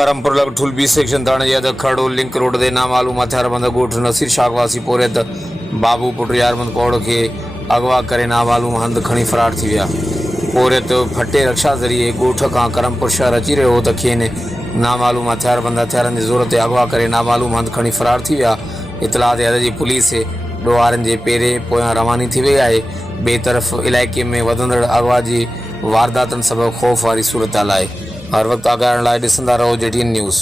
करमपुर लगठुल B section थाने जे अखड़ो link road ते नामालूम हथियारबंद गोठ नसीर शाख वासी पोरियत बाबू पुट यारमंद कौड़ के अगवा करे नामालूम हंध खणी फरार थी विया। पोरियत फटे रक्षा ज़रिए गोठ का करमपुर शहर अची रहियो हो त खेनि नामालूम हथियारबंद हथियारनि जी ज़रूरत अगवा करे नामालूम हंध खणी फरार थी विया। इतला ते अॼु जी पुलिस ॾोहारनि जे पेरे पोयां रवानी थी वई आहे। ॿिए तरफ़ इलाइक़े में वधंदड़ अगवा जी वारदातनि सबबि ख़ौफ़ वारी सूरत हाल आहे। हर वक़्तु आगाहण लाइ ॾिसंदा रहो JTN न्यूज़।